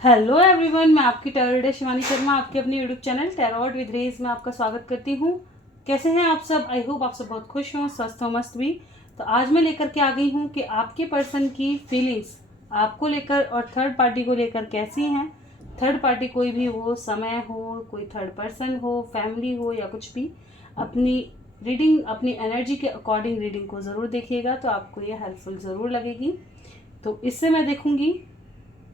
Hello everyone, मैं आपकी tarot reader Shivani Sharma आपके अपने यूट्यूब चैनल टैरोट विद रेज में आपका स्वागत करती हूँ। कैसे हैं आप सब? आई होप आप सब बहुत खुश हों, स्वस्थ हों, मस्त भी। तो आज मैं लेकर के आ गई हूँ कि आपके पर्सन की फीलिंग्स आपको लेकर और थर्ड पार्टी को लेकर कैसी हैं। थर्ड पार्टी कोई भी हो, समय हो, कोई थर्ड पर्सन हो, फैमिली हो या कुछ भी, अपनी रीडिंग अपनी एनर्जी के अकॉर्डिंग रीडिंग को ज़रूर देखिएगा, तो आपको ये हेल्पफुल ज़रूर लगेगी। तो इससे मैं देखूँगी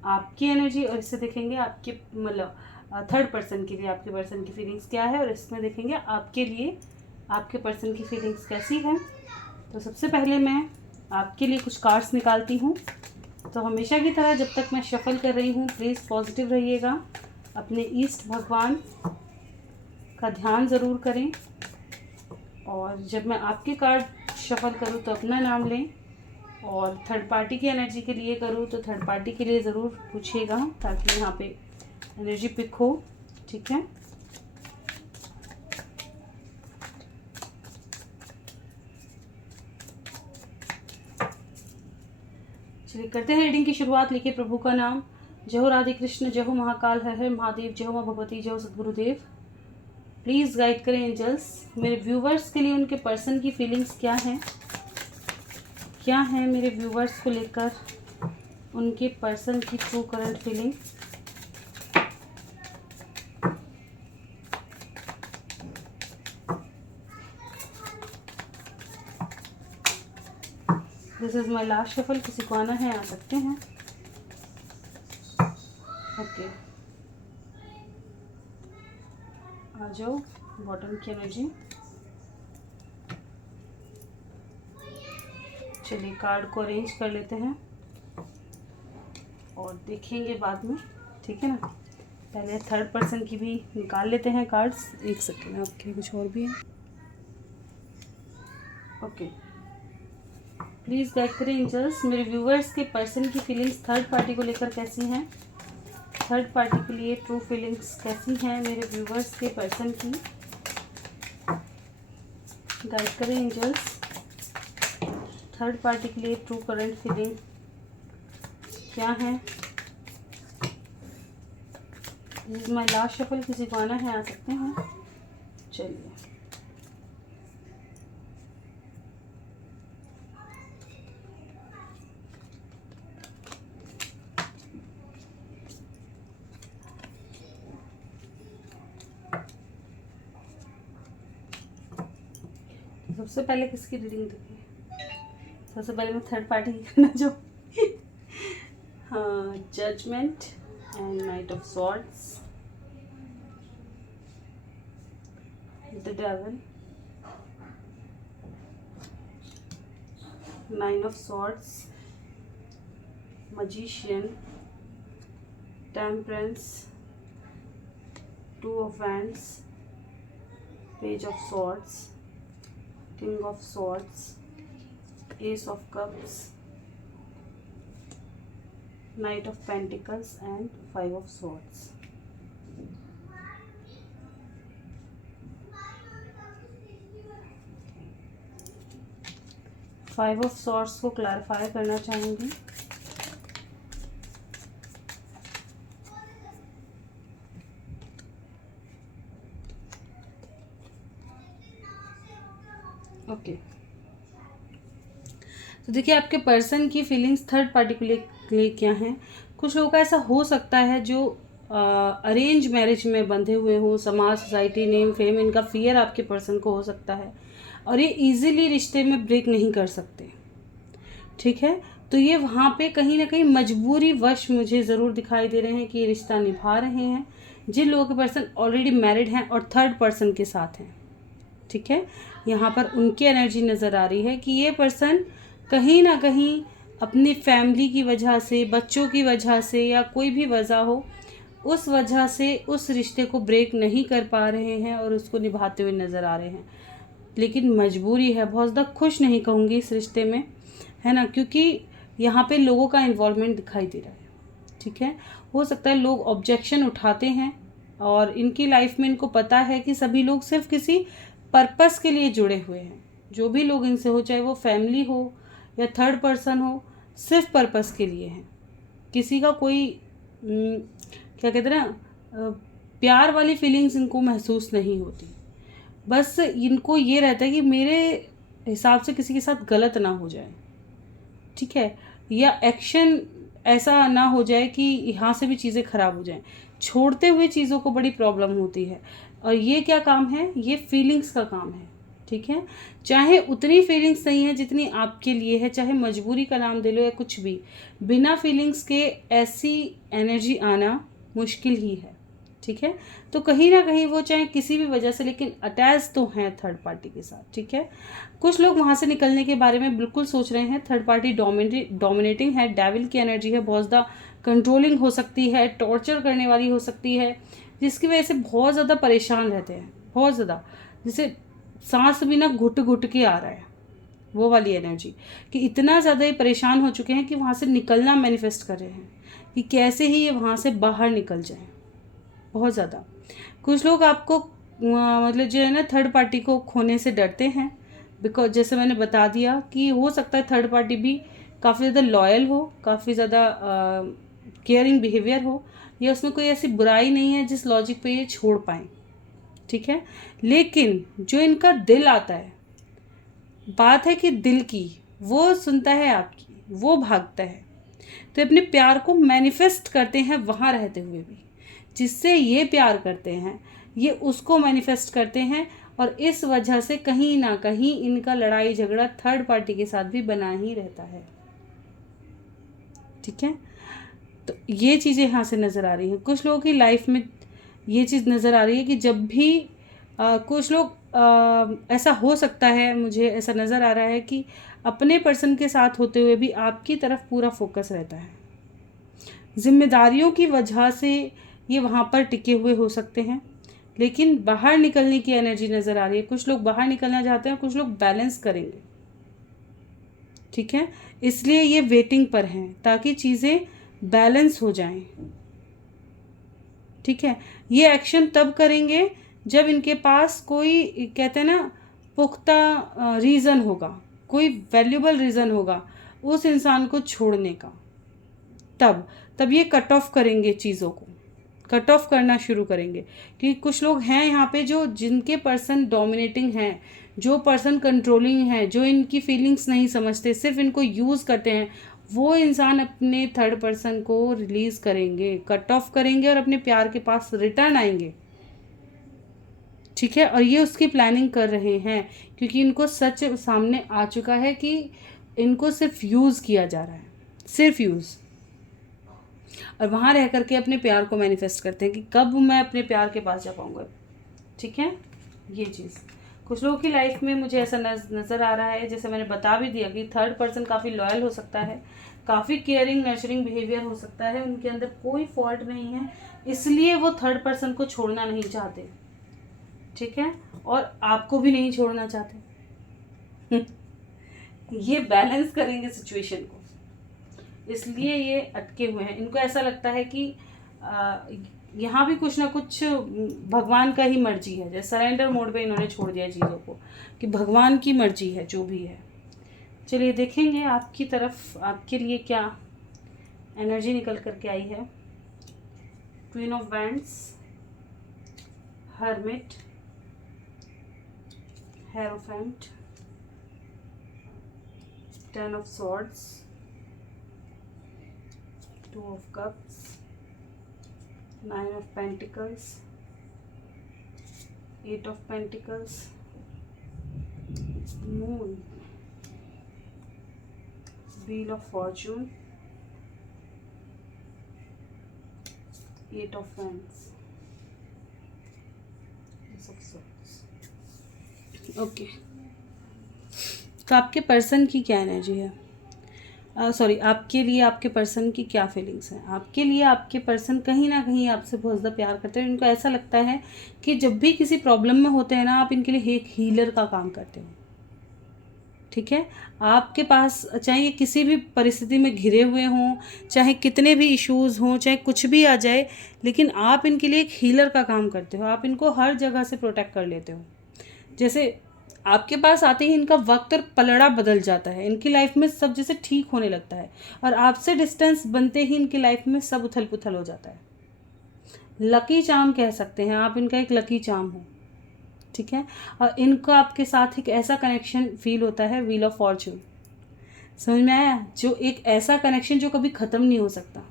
आपकी एनर्जी और इससे देखेंगे आपके मतलब थर्ड पर्सन की भी आपके पर्सन की फीलिंग्स क्या है, और इसमें देखेंगे आपके लिए आपके पर्सन की फीलिंग्स कैसी हैं। तो सबसे पहले मैं आपके लिए कुछ कार्ड्स निकालती हूँ। तो हमेशा की तरह जब तक मैं शफल कर रही हूँ, प्लीज़ पॉजिटिव रहिएगा, अपने ईष्ट भगवान का ध्यान ज़रूर करें, और जब मैं आपके कार्ड शफल करूँ तो अपना नाम लें, और थर्ड पार्टी की एनर्जी के लिए करूँ तो थर्ड पार्टी के लिए ज़रूर पूछिएगा ताकि यहाँ पे एनर्जी पिक हो। ठीक है, चलिए करते हैं रीडिंग की शुरुआत। लिखिए प्रभु का नाम। जय हो राधे कृष्ण, जय हो महाकाल, हर हर महादेव, जय हो माँ भगवती, जय हो सदगुरुदेव। प्लीज़ गाइड करें एंजल्स। मेरे व्यूवर्स के लिए उनके पर्सन की फीलिंग्स क्या हैं, क्या है मेरे व्यूवर्स को लेकर उनके पर्सन की true current feeling. This is my last shuffle. किसी को आना है आ सकते हैं। ओके, आ जाओ। बॉटम की एनर्जी। चलिए कार्ड को अरेंज कर लेते हैं और देखेंगे बाद में, ठीक है ना। पहले थर्ड पर्सन की भी निकाल लेते हैं कार्ड्स। एक सेकेंड, आपके कुछ और भी है। ओके, प्लीज़ गाइड करें एंजल्स। मेरे व्यूवर्स के पर्सन की फीलिंग्स थर्ड पार्टी को लेकर कैसी हैं, थर्ड पार्टी के लिए ट्रू फीलिंग्स कैसी हैं मेरे व्यूवर्स के पर्सन की। गाइड करें एंजल्स, थर्ड पार्टी के लिए ट्रू करंट फीलिंग क्या है। This is my last shuffle. किसी को आना है आ सकते हैं। चलिए, सबसे पहले किसकी रीडिंग देखिए। सबसे पहले मैं थर्ड पार्टी की करना चाहूँगी। हाँ, judgement and knight of swords, the devil, nine of swords, magician, temperance, two of wands, page of swords, king of swords, ace of cups, knight of pentacles and five of swords. Five of swords को clarify करना चाहूँगी। Okay, तो देखिए आपके person की feelings third party के लिए क्या हैं। कुछ लोगों का ऐसा हो सकता है जो अरेंज मैरिज में बंधे हुए हों, समाज, सोसाइटी, नेम, फेम, इनका फियर आपके पर्सन को हो सकता है, और ये इजीली रिश्ते में ब्रेक नहीं कर सकते। ठीक है, तो ये वहाँ पे कहीं ना कहीं मजबूरी वश मुझे ज़रूर दिखाई दे रहे हैं कि ये रिश्ता निभा रहे हैं। जिन लोगों के पर्सन ऑलरेडी मैरिड हैं और थर्ड पर्सन के साथ हैं, ठीक है, यहाँ पर उनकी एनर्जी नज़र आ रही है कि ये पर्सन कहीं ना कहीं अपनी फैमिली की वजह से, बच्चों की वजह से, या कोई भी वजह हो, उस वजह से उस रिश्ते को ब्रेक नहीं कर पा रहे हैं और उसको निभाते हुए नज़र आ रहे हैं। लेकिन मजबूरी है, बहुत ज़्यादा खुश नहीं कहूँगी इस रिश्ते में, है ना, क्योंकि यहाँ पे लोगों का इन्वॉल्वमेंट दिखाई दे रहा है। ठीक है, हो सकता है लोग ऑब्जेक्शन उठाते हैं और इनकी लाइफ में इनको पता है कि सभी लोग सिर्फ किसी पर्पस के लिए जुड़े हुए हैं। जो भी लोग इनसे हो, चाहे वो फैमिली हो या थर्ड पर्सन हो, सिर्फ पर्पस के लिए हैं। किसी का कोई क्या कहते हैं ना, प्यार वाली फीलिंग्स इनको महसूस नहीं होती। बस इनको ये रहता है कि मेरे हिसाब से किसी के साथ गलत ना हो जाए, ठीक है, या एक्शन ऐसा ना हो जाए कि यहाँ से भी चीज़ें ख़राब हो जाएं। छोड़ते हुए चीज़ों को बड़ी प्रॉब्लम होती है। और ये क्या काम है, ये फीलिंग्स का काम है, ठीक है। चाहे उतनी फीलिंग्स नहीं है जितनी आपके लिए है, चाहे मजबूरी का नाम दे लो या कुछ भी, बिना फीलिंग्स के ऐसी एनर्जी आना मुश्किल ही है, ठीक है। तो कहीं ना कहीं वो चाहे किसी भी वजह से, लेकिन अटैच तो हैं थर्ड पार्टी के साथ, ठीक है। कुछ लोग वहाँ से निकलने के बारे में बिल्कुल सोच रहे हैं। थर्ड पार्टी डोमिनेटिंग है, डेविल की एनर्जी है, बहुत ज़्यादा कंट्रोलिंग हो सकती है, टॉर्चर करने वाली हो सकती है, जिसकी वजह से बहुत ज़्यादा परेशान रहते हैं, बहुत ज़्यादा, जैसे सांस भी ना घुट घुट के आ रहा है, वो वाली एनर्जी, कि इतना ज़्यादा ये परेशान हो चुके हैं कि वहाँ से निकलना मैनिफेस्ट कर रहे हैं कि कैसे ही ये वहाँ से बाहर निकल जाए, बहुत ज़्यादा। कुछ लोग आपको मतलब जो है ना थर्ड पार्टी को खोने से डरते हैं, बिकॉज जैसे मैंने बता दिया कि हो सकता है थर्ड पार्टी भी काफ़ी ज़्यादा लॉयल हो, काफ़ी ज़्यादा केयरिंग बिहेवियर हो, या उसमें कोई ऐसी बुराई नहीं है जिस लॉजिक पे ये छोड़ पाएँ, ठीक है। लेकिन जो इनका दिल आता है, बात है कि दिल की, वो सुनता है आपकी, वो भागता है। तो अपने प्यार को मैनिफेस्ट करते हैं वहाँ रहते हुए भी, जिससे ये प्यार करते हैं ये उसको मैनिफेस्ट करते हैं, और इस वजह से कहीं ना कहीं इनका लड़ाई झगड़ा थर्ड पार्टी के साथ भी बना ही रहता है, ठीक है। तो ये चीज़ें यहाँ से नज़र आ रही हैं। कुछ लोगों की लाइफ में ये चीज़ नज़र आ रही है कि जब भी कुछ लोग ऐसा हो सकता है, मुझे ऐसा नज़र आ रहा है कि अपने पर्सन के साथ होते हुए भी आपकी तरफ पूरा फोकस रहता है। जिम्मेदारियों की वजह से ये वहाँ पर टिके हुए हो सकते हैं, लेकिन बाहर निकलने की एनर्जी नज़र आ रही है। कुछ लोग बाहर निकलना चाहते हैं, कुछ लोग बैलेंस करेंगे, ठीक है। इसलिए ये वेटिंग पर हैं ताकि चीज़ें बैलेंस हो जाएं, ठीक है। ये एक्शन तब करेंगे जब इनके पास कोई, कहते हैं ना, पुख्ता रीज़न होगा, कोई वैल्यूबल रीज़न होगा उस इंसान को छोड़ने का, तब ये कट ऑफ करेंगे, चीज़ों को कट ऑफ करना शुरू करेंगे। क्योंकि कुछ लोग हैं यहाँ पे जो, जिनके पर्सन डोमिनेटिंग हैं, जो पर्सन कंट्रोलिंग है, जो इनकी फीलिंग्स नहीं समझते, सिर्फ इनको यूज़ करते हैं, वो इंसान अपने थर्ड पर्सन को रिलीज़ करेंगे, कट ऑफ करेंगे और अपने प्यार के पास रिटर्न आएंगे, ठीक है। और ये उसकी प्लानिंग कर रहे हैं क्योंकि इनको सच सामने आ चुका है कि इनको सिर्फ यूज़ किया जा रहा है, सिर्फ यूज़। और वहाँ रह करके अपने प्यार को मैनिफेस्ट करते हैं कि कब मैं अपने प्यार के पास जा पाऊँगा, ठीक है। ये चीज़ कुछ लोगों की लाइफ में मुझे ऐसा नज़र आ रहा है, जैसे मैंने बता भी दिया कि थर्ड पर्सन काफ़ी लॉयल हो सकता है, काफ़ी केयरिंग नर्चरिंग बिहेवियर हो सकता है, उनके अंदर कोई फॉल्ट नहीं है, इसलिए वो थर्ड पर्सन को छोड़ना नहीं चाहते, ठीक है, और आपको भी नहीं छोड़ना चाहते। ये बैलेंस करेंगे सिचुएशन को, इसलिए ये अटके हुए हैं। इनको ऐसा लगता है कि यहाँ भी कुछ ना कुछ भगवान का ही मर्जी है, जैसे सरेंडर मोड पे इन्होंने छोड़ दिया चीज़ों को कि भगवान की मर्जी है जो भी है। चलिए देखेंगे आपकी तरफ आपके लिए क्या एनर्जी निकल करके आई है। Queen of wands, hermit, hierophant, 10 of swords, 2 of cups, 9 of pentacles, 8 of pentacles, moon, wheel of fortune, 8 of wands, Ace of swords। Okay, तो आपके पर्सन की क्या एनर्जी है, सॉरी आपके लिए आपके पर्सन की क्या फीलिंग्स हैं। आपके लिए आपके पर्सन कहीं ना कहीं आपसे बहुत ज़्यादा प्यार करते हैं। इनको ऐसा लगता है कि जब भी किसी प्रॉब्लम में होते हैं ना, आप इनके लिए एक हीलर का काम करते हो, ठीक है। आपके पास चाहे ये किसी भी परिस्थिति में घिरे हुए हों, चाहे कितने भी इश्यूज़ हों, चाहे कुछ भी आ जाए, लेकिन आप इनके लिए एक हीलर का काम करते हो। आप इनको हर जगह से प्रोटेक्ट कर लेते हो। जैसे आपके पास आते ही इनका वक्त और पलड़ा बदल जाता है, इनकी लाइफ में सब जैसे ठीक होने लगता है, और आपसे डिस्टेंस बनते ही इनकी लाइफ में सब उथल पुथल हो जाता है। लकी चार्म कह सकते हैं आप, इनका एक लकी चार्म हो, ठीक है। और इनको आपके साथ एक ऐसा कनेक्शन फील होता है, व्हील ऑफ फॉर्चून, समझ में आया, जो एक ऐसा कनेक्शन जो कभी ख़त्म नहीं हो सकता,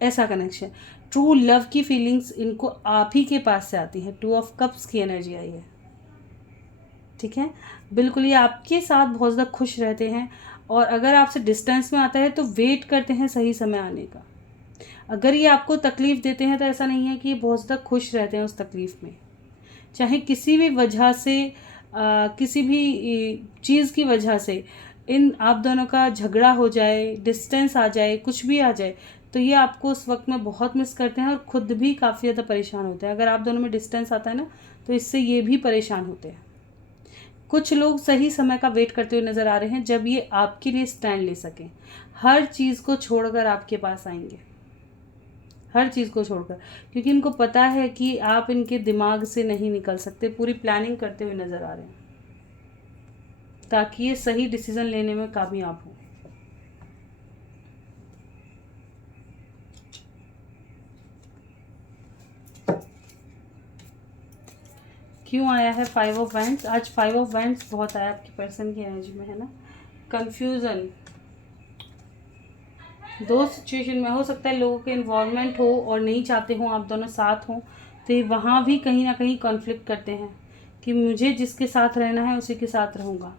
ऐसा कनेक्शन। ट्रू लव की फीलिंग्स इनको आप ही के पास से आती है, 2 ऑफ कप्स की एनर्जी आई है, ठीक है। बिल्कुल ये आपके साथ बहुत ज़्यादा खुश रहते हैं, और अगर आपसे डिस्टेंस में आता है तो वेट करते हैं सही समय आने का। अगर ये आपको तकलीफ़ देते हैं तो ऐसा नहीं है कि ये बहुत ज़्यादा खुश रहते हैं उस तकलीफ़ में, चाहे किसी भी वजह से किसी भी चीज़ की वजह से इन आप दोनों का झगड़ा हो जाए, डिस्टेंस आ जाए, कुछ भी आ जाए, तो ये आपको उस वक्त में बहुत मिस करते हैं और ख़ुद भी काफ़ी ज़्यादा परेशान होते हैं। अगर आप दोनों में डिस्टेंस आता है ना, तो इससे ये भी परेशान होते हैं। कुछ लोग सही समय का वेट करते हुए नज़र आ रहे हैं, जब ये आपके लिए स्टैंड ले सकें, हर चीज़ को छोड़कर आपके पास आएंगे, हर चीज़ को छोड़कर, क्योंकि इनको पता है कि आप इनके दिमाग से नहीं निकल सकते। पूरी प्लानिंग करते हुए नज़र आ रहे हैं ताकि ये सही डिसीज़न लेने में कामयाब हो। क्यों आया है 5 ऑफ वैंड्स? आज 5 ऑफ वैंड्स बहुत आया आपकी पर्सन की एनर्जी में, है ना। कन्फ्यूज़न, दो सिचुएशन में हो सकता है, लोगों के इन्वॉल्वमेंट हो और नहीं चाहते हों आप दोनों साथ हों, तो ये वहाँ भी कहीं ना कहीं कॉन्फ्लिक्ट करते हैं कि मुझे जिसके साथ रहना है उसी के साथ रहूँगा,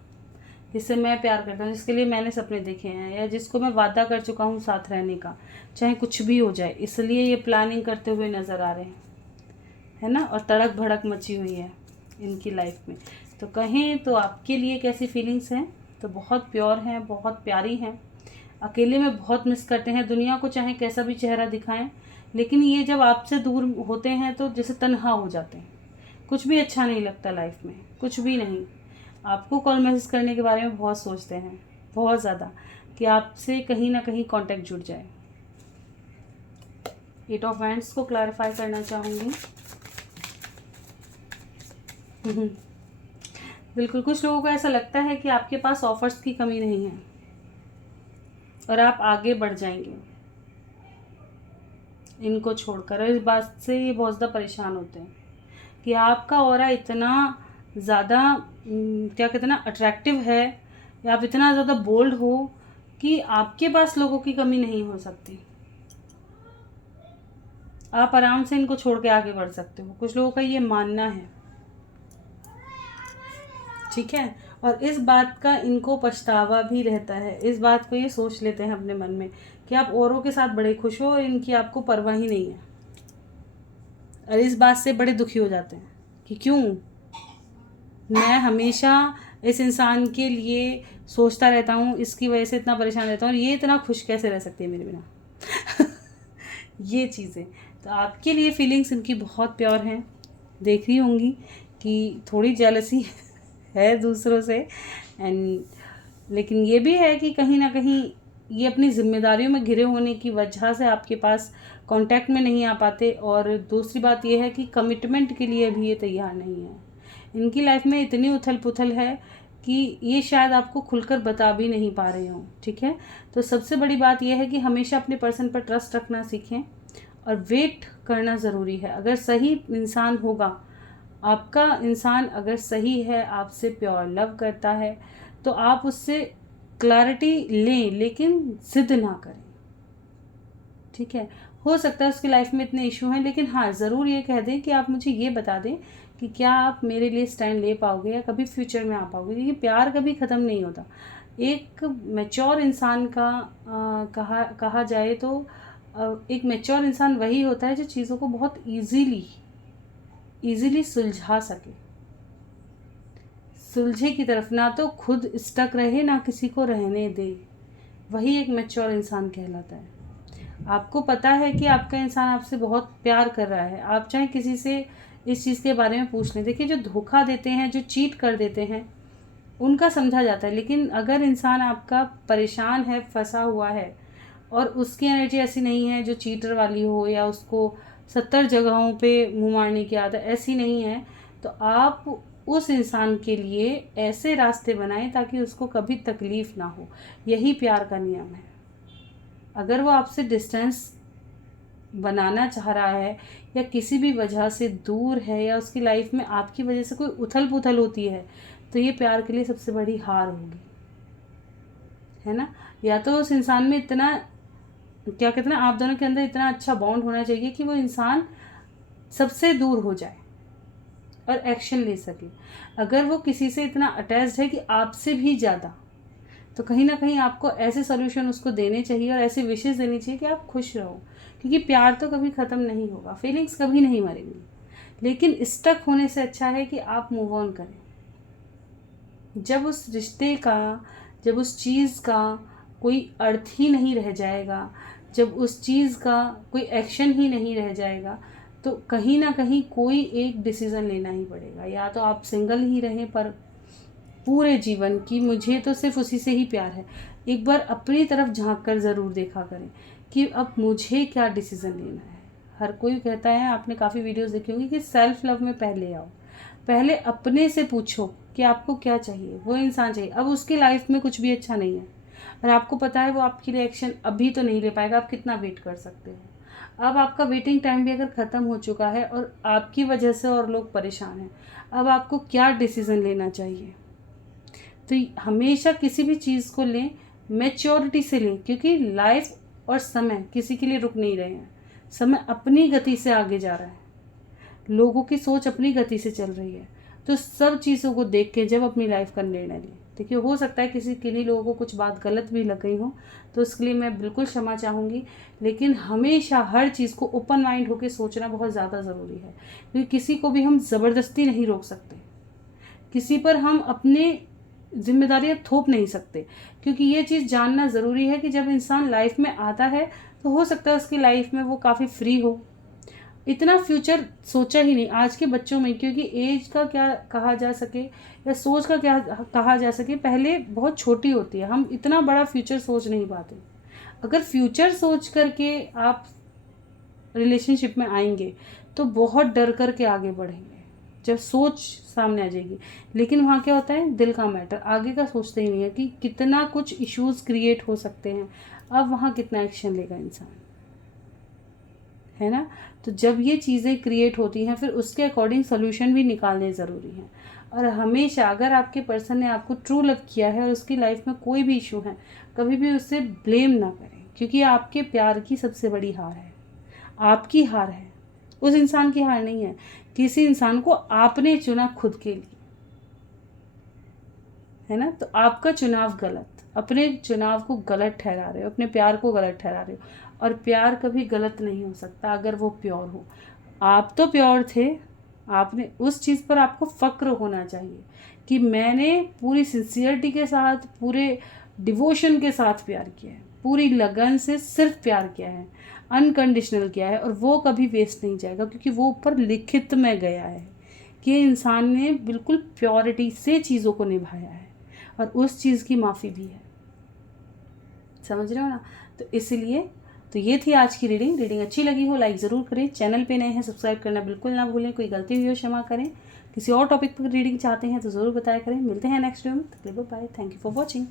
जिससे मैं प्यार करता हूँ, जिसके लिए मैंने सपने देखे हैं, या जिसको मैं वादा कर चुका हूँ साथ रहने का, चाहे कुछ भी हो जाए। इसलिए ये प्लानिंग करते हुए नज़र आ रहे हैं, है ना। और तड़क भड़क मची हुई है इनकी लाइफ में। तो कहें तो आपके लिए कैसी फीलिंग्स हैं, तो बहुत प्योर हैं, बहुत प्यारी हैं। अकेले में बहुत मिस करते हैं दुनिया को, चाहे कैसा भी चेहरा दिखाएं, लेकिन ये जब आपसे दूर होते हैं तो जैसे तन्हा हो जाते हैं, कुछ भी अच्छा नहीं लगता लाइफ में, कुछ भी नहीं। आपको कॉल मैसेज करने के बारे में बहुत सोचते हैं, बहुत ज़्यादा, कि आपसे कहीं ना कहीं कांटेक्ट जुड़ जाए। 8 ऑफ वैंड्स को क्लैरिफाई करना चाहूँगी। बिल्कुल, कुछ लोगों को ऐसा लगता है कि आपके पास ऑफर्स की कमी नहीं है और आप आगे बढ़ जाएंगे इनको छोड़कर, और इस बात से ये बहुत ज़्यादा परेशान होते हैं कि आपका ऑरा इतना ज़्यादा क्या कहते हैं ना, अट्रैक्टिव है, या आप इतना ज़्यादा बोल्ड हो कि आपके पास लोगों की कमी नहीं हो सकती, आप आराम से इनको छोड़ के आगे बढ़ सकते हो। कुछ लोगों का ये मानना है, ठीक है। और इस बात का इनको पछतावा भी रहता है, इस बात को ये सोच लेते हैं अपने मन में कि आप औरों के साथ बड़े खुश हो और इनकी आपको परवाह ही नहीं है, और इस बात से बड़े दुखी हो जाते हैं कि क्यों मैं हमेशा इस इंसान के लिए सोचता रहता हूँ, इसकी वजह से इतना परेशान रहता हूँ, और ये इतना खुश कैसे रह सकती है मेरे बिना। ये चीज़ें तो आपके लिए फीलिंग्स इनकी बहुत प्योर हैं। देख रही होंगी कि थोड़ी जेलसी है दूसरों से, एंड लेकिन ये भी है कि कहीं ना कहीं ये अपनी जिम्मेदारियों में घिरे होने की वजह से आपके पास कांटेक्ट में नहीं आ पाते। और दूसरी बात ये है कि कमिटमेंट के लिए भी ये तैयार नहीं है। इनकी लाइफ में इतनी उथल पुथल है कि ये शायद आपको खुलकर बता भी नहीं पा रहे हों, ठीक है। तो सबसे बड़ी बात यह है कि हमेशा अपने पर्सन पर ट्रस्ट रखना सीखें और वेट करना ज़रूरी है। अगर सही इंसान होगा, आपका इंसान अगर सही है, आपसे प्योर लव करता है, तो आप उससे क्लैरिटी लें, लेकिन ज़िद ना करें, ठीक है। हो सकता है उसकी लाइफ में इतने इशू हैं, लेकिन हाँ ज़रूर ये कह दें कि आप मुझे ये बता दें कि क्या आप मेरे लिए स्टैंड ले पाओगे या कभी फ्यूचर में आ पाओगे, क्योंकि प्यार कभी ख़त्म नहीं होता। एक मैच्योर इंसान का कहा जाए तो एक मैच्योर इंसान वही होता है जो चीज़ों को बहुत ईज़िली सुलझा सके, सुलझे की तरफ, ना तो खुद स्टक रहे ना किसी को रहने दे, वही एक मैच्योर इंसान कहलाता है। आपको पता है कि आपका इंसान आपसे बहुत प्यार कर रहा है, आप चाहे किसी से इस चीज़ के बारे में पूछ लें। देखिए, जो धोखा देते हैं, जो चीट कर देते हैं, उनका समझा जाता है, लेकिन अगर इंसान आपका परेशान है, फंसा हुआ है, और उसकी एनर्जी ऐसी नहीं है जो चीटर वाली हो, या उसको 70 जगहों पे मुँह मारने की आदत ऐसी नहीं है, तो आप उस इंसान के लिए ऐसे रास्ते बनाएं ताकि उसको कभी तकलीफ़ ना हो। यही प्यार का नियम है। अगर वो आपसे डिस्टेंस बनाना चाह रहा है या किसी भी वजह से दूर है या उसकी लाइफ में आपकी वजह से कोई उथल पुथल होती है, तो ये प्यार के लिए सबसे बड़ी हार होगी, है ना। या तो उस इंसान में इतना, क्या कहते हैं, आप दोनों के अंदर इतना अच्छा बॉन्ड होना चाहिए कि वो इंसान सबसे दूर हो जाए और एक्शन ले सके। अगर वो किसी से इतना अटैच्ड है कि आपसे भी ज़्यादा, तो कहीं ना कहीं आपको ऐसे सॉल्यूशन उसको देने चाहिए और ऐसी विशेष देनी चाहिए कि आप खुश रहो, क्योंकि प्यार तो कभी ख़त्म नहीं होगा, फीलिंग्स कभी नहीं मरेंगी। लेकिन स्टक होने से अच्छा है कि आप मूव ऑन करें। जब उस रिश्ते का, जब उस चीज़ का कोई अर्थ ही नहीं रह जाएगा, जब उस चीज़ का कोई एक्शन ही नहीं रह जाएगा, तो कहीं ना कहीं कोई एक डिसीज़न लेना ही पड़ेगा। या तो आप सिंगल ही रहें पर पूरे जीवन की, मुझे तो सिर्फ उसी से ही प्यार है, एक बार अपनी तरफ झांक कर ज़रूर देखा करें कि अब मुझे क्या डिसीज़न लेना है। हर कोई कहता है, आपने काफ़ी वीडियोस देखी होंगी, कि सेल्फ लव में पहले आओ, पहले अपने से पूछो कि आपको क्या चाहिए। वो इंसान चाहिए, अब उसकी लाइफ में कुछ भी अच्छा नहीं है और आपको पता है वो आपके लिए एक्शन अभी तो नहीं ले पाएगा, आप कितना वेट कर सकते हो। अब आपका वेटिंग टाइम भी अगर ख़त्म हो चुका है और आपकी वजह से और लोग परेशान हैं, अब आपको क्या डिसीज़न लेना चाहिए। तो हमेशा किसी भी चीज़ को लें मैच्योरिटी से लें, क्योंकि लाइफ और समय किसी के लिए रुक नहीं रहे हैं। समय अपनी गति से आगे जा रहा है, लोगों की सोच अपनी गति से चल रही है। तो सब चीज़ों को देख के जब अपनी लाइफ का निर्णय लें। देखिए, हो सकता है किसी किन्हीं लोगों को कुछ बात गलत भी लग गई हो, तो उसके लिए मैं बिल्कुल क्षमा चाहूँगी। लेकिन हमेशा हर चीज़ को ओपन माइंड होकर सोचना बहुत ज़्यादा ज़रूरी है, क्योंकि किसी को भी हम ज़बरदस्ती नहीं रोक सकते, किसी पर हम अपने जिम्मेदारियां थोप नहीं सकते। क्योंकि ये चीज़ जानना ज़रूरी है कि जब इंसान लाइफ में आता है तो हो सकता है उसकी लाइफ में वो काफ़ी फ्री हो, इतना फ्यूचर सोचा ही नहीं आज के बच्चों में। क्योंकि एज का क्या कहा जा सके या सोच का क्या कहा जा सके, पहले बहुत छोटी होती है, हम इतना बड़ा फ्यूचर सोच नहीं पाते। अगर फ्यूचर सोच करके आप रिलेशनशिप में आएंगे तो बहुत डर करके आगे बढ़ेंगे जब सोच सामने आ जाएगी। लेकिन वहाँ क्या होता है, दिल का मैटर, आगे का सोचते ही नहीं है कि कितना कुछ इश्यूज क्रिएट हो सकते हैं, अब वहाँ कितना एक्शन लेगा इंसान, है ना। तो जब ये चीज़ें क्रिएट होती हैं फिर उसके अकॉर्डिंग सोल्यूशन भी निकालने ज़रूरी हैं। और हमेशा अगर आपके पर्सन ने आपको ट्रू लव किया है और उसकी लाइफ में कोई भी इशू है, कभी भी उससे ब्लेम ना करें, क्योंकि आपके प्यार की सबसे बड़ी हार है, आपकी हार है, उस इंसान की हार नहीं है। किसी इंसान को आपने चुना खुद के लिए, है ना। तो आपका चुनाव गलत, अपने चुनाव को गलत ठहरा रहे हो, अपने प्यार को गलत ठहरा रहे हो। और प्यार कभी गलत नहीं हो सकता अगर वो प्योर हो। आप तो प्योर थे, आपने उस चीज़ पर आपको फ़क्र होना चाहिए कि मैंने पूरी सिंसियरिटी के साथ, पूरे डिवोशन के साथ प्यार किया है, पूरी लगन से सिर्फ प्यार किया है, अनकंडीशनल किया है, और वो कभी वेस्ट नहीं जाएगा, क्योंकि वो ऊपर लिखित में गया है कि इंसान ने बिल्कुल प्योरिटी से चीज़ों को निभाया है और उस चीज़ की माफ़ी भी है। समझ रहे हो ना। तो इसलिए तो ये थी आज की रीडिंग अच्छी लगी हो लाइक ज़रूर करें, चैनल पे नए हैं सब्सक्राइब करना बिल्कुल ना भूलें, कोई गलती हुई हो क्षमा करें, किसी और टॉपिक पर रीडिंग चाहते हैं तो ज़रूर बताया करें। मिलते हैं नेक्स्ट वीडियो में, तब तक bye, thank you for watching.